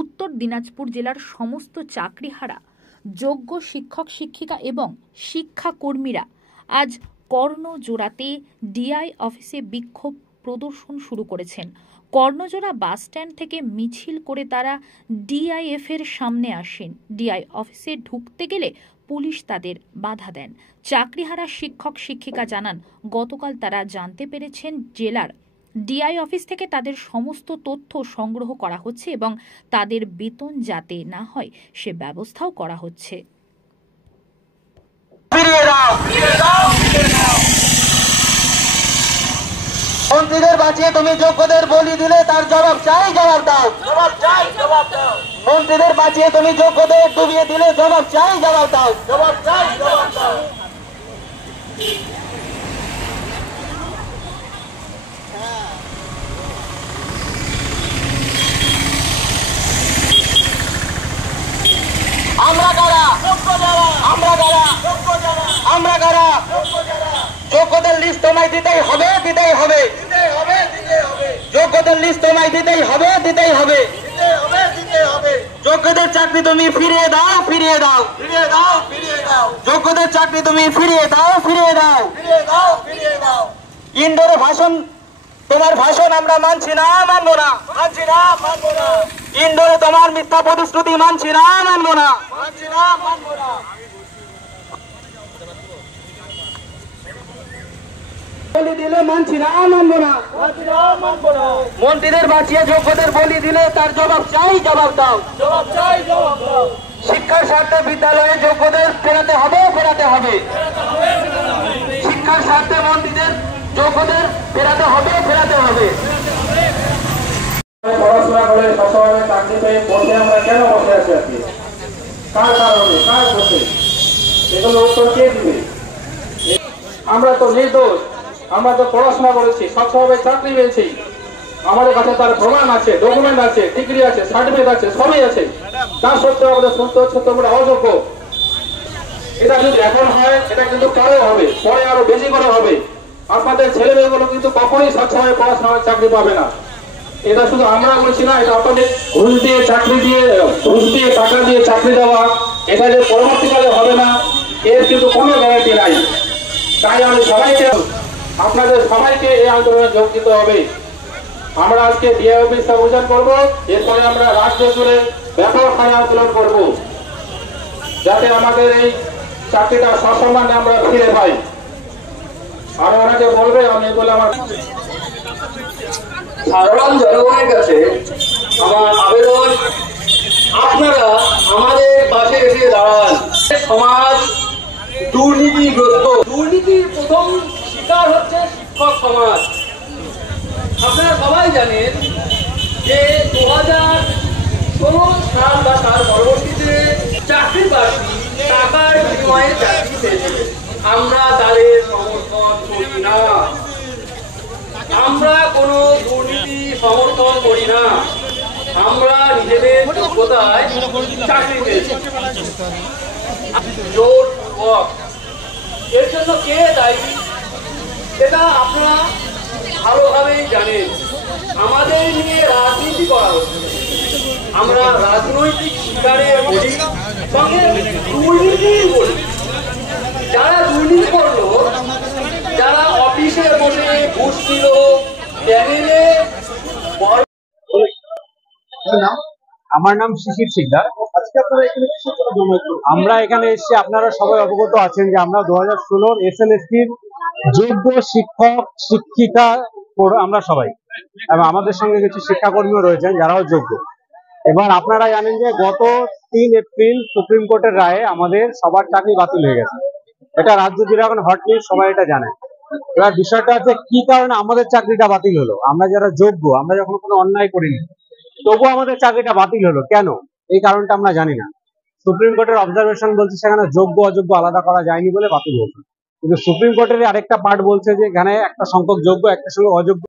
উত্তর দিনাজপুর জেলার সমস্ত চাকরিহারা যোগ্য শিক্ষক শিক্ষিকা এবং শিক্ষাকর্মীরা আজ কর্ণজোড়াতে ডিআই অফিসে বিক্ষোভ প্রদর্শন শুরু করেছেন। কর্ণজোড়া বাস স্ট্যান্ড থেকে মিছিল করে তারা ডিআইএফ এর সামনে আসেন। ডিআই অফিসে ঢুকতে গেলে পুলিশ তাদের বাধা দেন। চাকরিহারা শিক্ষক শিক্ষিকা জানান, গতকাল তারা জানতে পেরেছেন জেলার ডিআই অফিস থেকে তাদের সমস্ত তথ্য সংগ্রহ করা হচ্ছে এবং তাদের বেতন যাতে না হয় সে ব্যবস্থাও করা হচ্ছে। মন্ত্রীদের বাঁচিয়ে তুমি যোগ্যদের বলি দিলে তার জবাব চাই, জবাব দাও। জবাব চাই, জবাব দাও। মন্ত্রীদের বাঁচিয়ে তুমি যোগ্যদের ডুবিয়ে দিলে জবাব চাই, জবাব দাও। জবাব চাই, জবাব দাও। আমরা কারা? আমরা কারা? আমরা কারা? যোগ্যদের লিস্ট তোমায় দিতেই হবে, দিতেই হবে। যোগ্যদের লিস্ট তোমায় দিতেই হবে, দিতেই হবে। যোগ্যদের চাকরি তুমি ফিরিয়ে দাও, ফিরিয়ে দাও, ফিরিয়ে দাও, ফিরিয়ে দাও। যোগ্যদের চাকরি তুমি ফিরিয়ে দাও, ফিরিয়ে দাও, ফিরিয়ে দাও, ফিরিয়ে দাও। ইনডোরে ভাষণ, তোমার ভাষণ আমরা মানছি না, মানবো না, মানছি না, মানবো না। ইনডোরে তোমার মিথ্যা প্রতিশ্রুতি মানছি না, মানবো না, মানছি না, মানবো না। বলি দিলে মানছি না, মানবো না, মানছি না, মানবো না। মন্ত্রীদের বাঁচিয়ে যোগ্যদের বলি দিলে তার জবাব চাই, জবাব দাও। জবাব চাই, জবাব দাও। শিক্ষার স্বার্থে বিদ্যালয়ে যোগ্যদের ফেরাতে হবে, ফেরাতে হবে। শিক্ষার স্বার্থে মন্ত্রীদের যোগ্যদের ফেরাতে হবে, ফেরাতে হবে। পড়াশোনা করে সবসময় চাকরি পেয়ে বসে আমরা কেন বসে আছি আজকে? কার কারণে, কার বসে? এগুলো উত্তর কে দিবে? আমরা তো নির্দোষ, আমরা তো পড়াশোনা করেছি, সবসময় চাকরি পেয়েছি, আমাদের কাছে তার প্রমাণ আছে, ডকুমেন্ট আছে, ডিগ্রি আছে, সার্টিফিকেট আছে, সবই আছে। তার সত্ত্বেও আমাদের শুনতে হচ্ছে তোমরা অযোগ্য। এটা যদি এখন হয়, এটা কিন্তু পরে হবে, পরে আরো বেশি করে হবে। আপনাদের ছেলে মেয়েগুলো কিন্তু কখনোই সবসময় পড়াশোনার চাকরি পাবে না। এটা শুধু আমরা বলছি না, এটা আপনাদের ঘুষ দিয়ে চাকরি দিয়ে, ঘুষ দিয়ে টাকা দিয়ে চাকরি দেওয়া, এটা যে পরবর্তীকালে হবে না এর কিন্তু কোনো গ্যারান্টি নাই। তাই আমি সবাইকে, আপনাদের সবাইকে এই আন্দোলনে যোগ দিতে হবে। আমরা আজকে ডিআই অফিসে অভিযান করবো, এরপরে আমরা রাজ্য জুড়ে ব্যাপকভাবে আন্দোলন করব, যাতে আমাদের এই চাকরিটা সসম্মানে আমরা ফিরে পাই। আর ওনাকে বলবে, আমি বলে আমার সাধারণ জনগণের কাছে আমার আবেদন, আপনারা আমাদের পাশে এসে দাঁড়ান। সমাজ দুর্নীতিগ্রস্ত, দুর্নীতির প্রথম শিকার হচ্ছে শিক্ষক সমাজ। আপনারা সবাই জানেন যে 2016 সাল বা তার পরবর্তীতে চাকরির প্রার্থী টাকার বিনিময়ে চাকরি পেয়েছে। আমরা তাদের সমর্থন করি না, আমরা কোনো দুর্নীতি সমর্থন করি না। আমরা নিজেদের যোগ্যতায় চাকরি পেয়েছি জোরপূর্বক। এর জন্য কে দায়ী এটা আপনারা ভালোভাবেই জানেন। আমাদের নিয়ে রাজনীতি করা হচ্ছে, আমরা রাজনৈতিক শিকারে বলি, সঙ্গে দুর্নীতি বলি। যারা দুর্নীতি করলো, যারা অফিসে বসে ঘুষ দিল, প্যানেলে। আমার নাম শিশির শিকদার। আমরা এখানে এসেছি, আপনারা সবাই অবগত আছেন যে আমরা 2016 এসএলএসটির যোগ্য শিক্ষক শিক্ষিকা আমরা সবাই, এবং আমাদের সঙ্গে কিছু শিক্ষাকর্মীও রয়েছেন যারাও যোগ্য। এবার আপনারা জানেন যে গত 3 এপ্রিল সুপ্রিম কোর্টের রায়ে আমাদের সবার চাকরি বাতিল হয়ে গেছে। এটা রাজ্য জুড়ে এখন হট নিউজ, সবাই এটা জানে। এবার বিষয়টা হচ্ছে কি কারণে আমাদের চাকরিটা বাতিল হলো। আমরা যারা যোগ্য, আমরা যখন কোনো অন্যায় করিনি, তবুও আমাদের চাকরিটা বাতিল হলো কেন, এই কারণটা আমরা জানি না। সুপ্রিম কোর্টের অবজারভেশন বলছে সেখানে যোগ্য অযোগ্য আলাদা করা যায়নি বলে বাতিল হয়েছে, কিন্তু সুপ্রিম কোর্টের আরেকটা পার্ট বলছে যে এখানে একটা সংখ্যক যোগ্য, একটা সংখ্যক অযোগ্য